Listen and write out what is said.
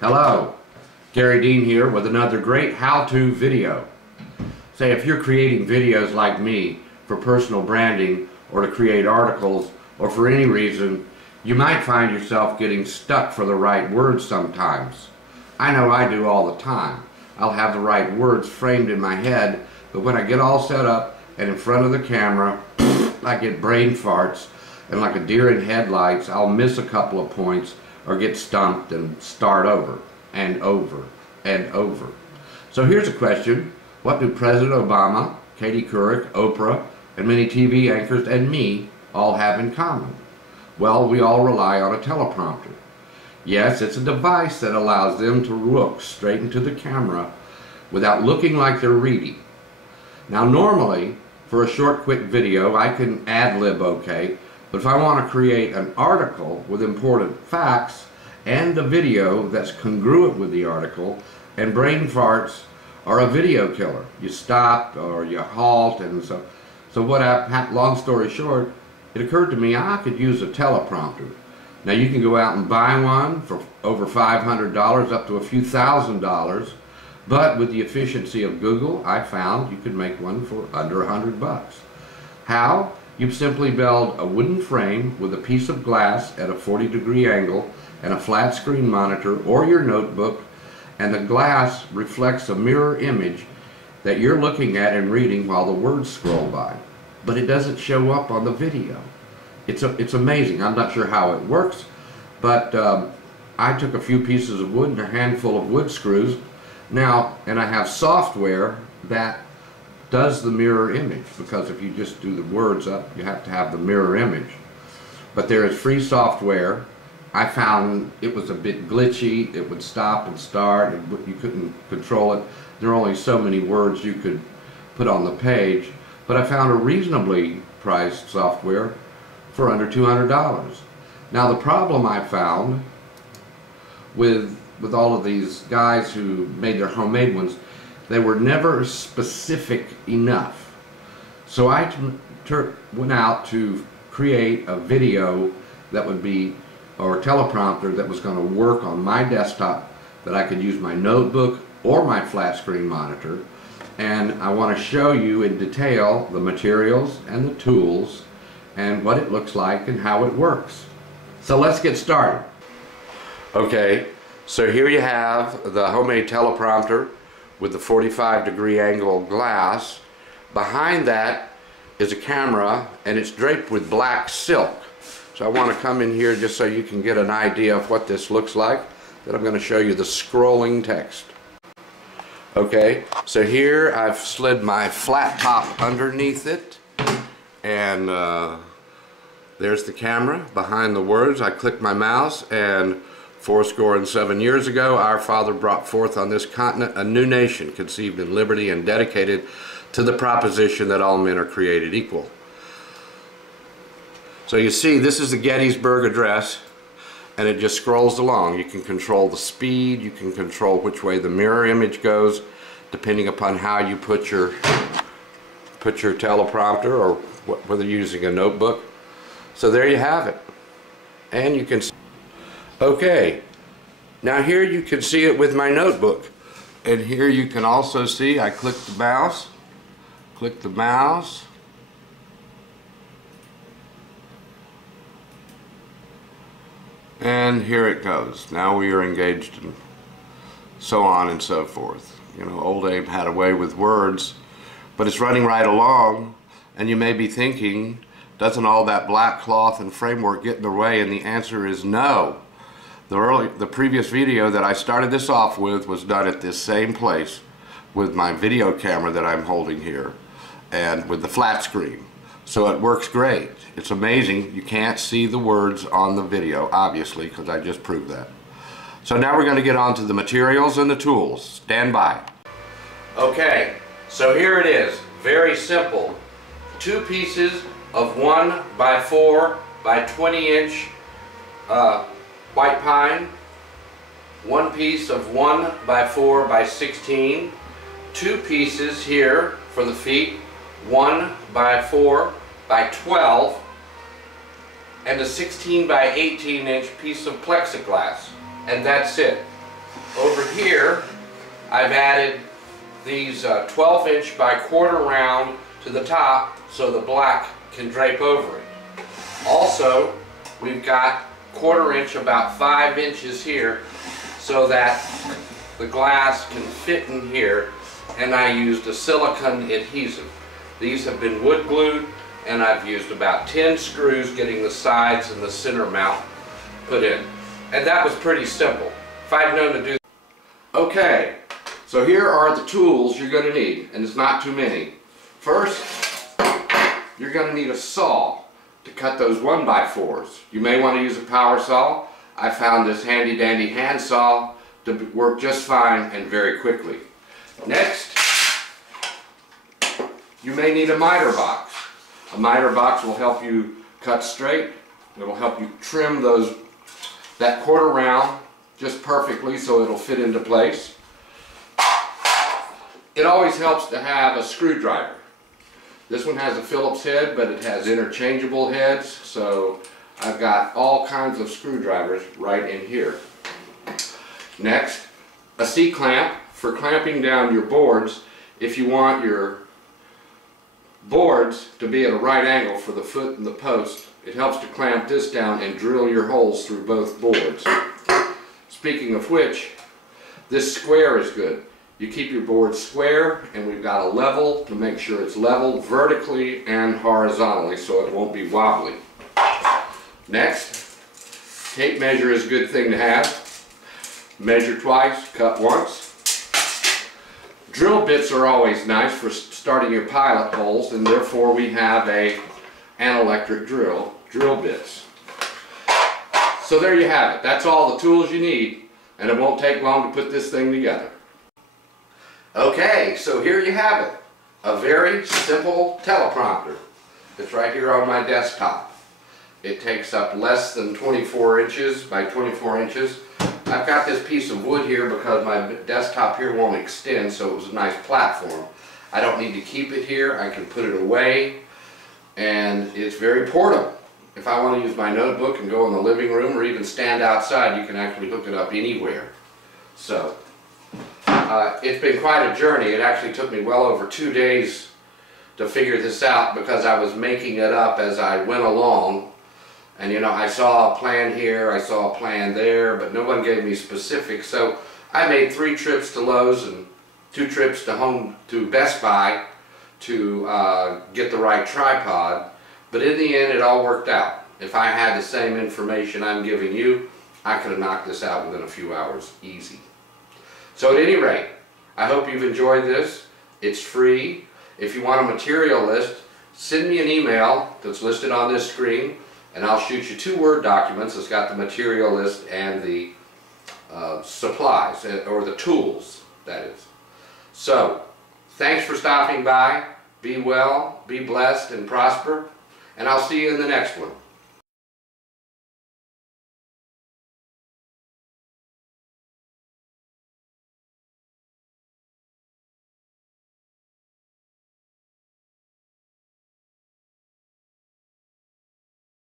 Hello, Gary Dean here with another great how-to video. Say if you're creating videos like me for personal branding or to create articles or for any reason, you might find yourself getting stuck for the right words sometimes. I know I do all the time. I'll have the right words framed in my head, but when I get all set up and in front of the camera, I get brain farts, and like a deer in headlights, I'll miss a couple of points or get stumped and start over and over and over. So here's a question. What do President Obama, Katie Couric, Oprah, and many TV anchors and me all have in common? Well, we all rely on a teleprompter. Yes, it's a device that allows them to look straight into the camera without looking like they're reading. Now normally, for a short quick video, I can ad-lib okay, but if I want to create an article with important facts and a video that's congruent with the article, and brain farts are a video killer. You stop or you halt, and so long story short, it occurred to me I could use a teleprompter. Now you can go out and buy one for over $500 up to a few $1,000s, but with the efficiency of Google, I found you could make one for under $100. How? You simply build a wooden frame with a piece of glass at a 40-degree angle and a flat screen monitor or your notebook, and the glass reflects a mirror image that you're looking at and reading while the words scroll by. But it doesn't show up on the video. It's amazing. I'm not sure how it works, but I took a few pieces of wood and a handful of wood screws. Now, and I have software that does the mirror image, because if you just do the words up, you have to have the mirror image. But there is free software. I found it was a bit glitchy. It would stop and start, and you couldn't control it. There are only so many words you could put on the page. But I found a reasonably priced software for under $200. Now the problem I found with all of these guys who made their homemade ones, they were never specific enough. So I went out to create a video that would be, or a teleprompter that was going to work on my desktop, that I could use my notebook or my flat screen monitor. And I want to show you in detail the materials and the tools and what it looks like and how it works. So let's get started. Okay, so here you have the homemade teleprompter with the 45-degree angle glass. Behind that is a camera, and it's draped with black silk. So I want to come in here just so you can get an idea of what this looks like. Then I'm going to show you the scrolling text. Okay, so here I've slid my flat top underneath it, and there's the camera behind the words. I click my mouse, and 7 years ago, our Father brought forth on this continent a new nation, conceived in liberty and dedicated to the proposition that all men are created equal. So you see, this is the Gettysburg Address, and it just scrolls along. You can control the speed, you can control which way the mirror image goes, depending upon how you put your teleprompter, or whether you're using a notebook. So there you have it. And you can see. Okay, now here you can see it with my notebook, and here you can also see I click the mouse, and here it goes. Now we are engaged, and so on and so forth. You know, old Abe had a way with words, but it's running right along, and you may be thinking, doesn't all that black cloth and framework get in the way? And the answer is no. The previous video that I started this off with was done at this same place with my video camera that I'm holding here, and with the flat screen. So it works great. It's amazing. You can't see the words on the video, obviously, because I just proved that. So now we're going to get on to the materials and the tools. Stand by. Okay, so here it is. Very simple. 2 pieces of 1 by 4 by 20-inch white pine, 1 piece of 1 by 4 by 16, 2 pieces here for the feet, 1 by 4 by 12, and a 16 by 18 inch piece of plexiglass, and that's it. Over here, I've added these 12-inch by quarter round to the top so the black can drape over it. Also, we've got quarter-inch, about 5 inches here, so that the glass can fit in here, and I used a silicone adhesive. These have been wood glued, and I've used about 10 screws getting the sides and the center mount put in. And that was pretty simple. If I'd known to do. Okay, so here are the tools you're going to need, and it's not too many. First, you're going to need a saw to cut those 1x4s. You may want to use a power saw. I found this handy dandy hand saw to work just fine and very quickly. Next, you may need a miter box. A miter box will help you cut straight. It will help you trim that quarter round just perfectly so it'll fit into place. It always helps to have a screwdriver. This one has a Phillips head, but it has interchangeable heads, so I've got all kinds of screwdrivers right in here. Next, a C-clamp for clamping down your boards if you want your boards to be at a right angle for the foot and the post. It helps to clamp this down and drill your holes through both boards. Speaking of which, this square is good. You keep your board square, and we've got a level to make sure it's level vertically and horizontally so it won't be wobbly. Next, tape measure is a good thing to have. Measure twice, cut once. Drill bits are always nice for starting your pilot holes, and therefore we have an electric drill bits. So there you have it. That's all the tools you need, and it won't take long to put this thing together. Okay, so here you have it. A very simple teleprompter. It's right here on my desktop. It takes up less than 24 inches by 24 inches. I've got this piece of wood here because my desktop here won't extend, so it was a nice platform. I don't need to keep it here. I can put it away, and it's very portable. If I want to use my notebook and go in the living room or even stand outside, you can actually hook it up anywhere. So, it's been quite a journey. It actually took me well over 2 days to figure this out because I was making it up as I went along. And you know, I saw a plan here, I saw a plan there, but no one gave me specifics. So I made 3 trips to Lowe's and 2 trips to Best Buy to get the right tripod. But in the end, it all worked out. If I had the same information I'm giving you, I could have knocked this out within a few hours, easy. So at any rate, I hope you've enjoyed this. It's free. If you want a material list, send me an email that's listed on this screen, and I'll shoot you 2 Word documents that's got the material list and the supplies, or the tools, that is. So, thanks for stopping by. Be well, be blessed, and prosper, and I'll see you in the next one.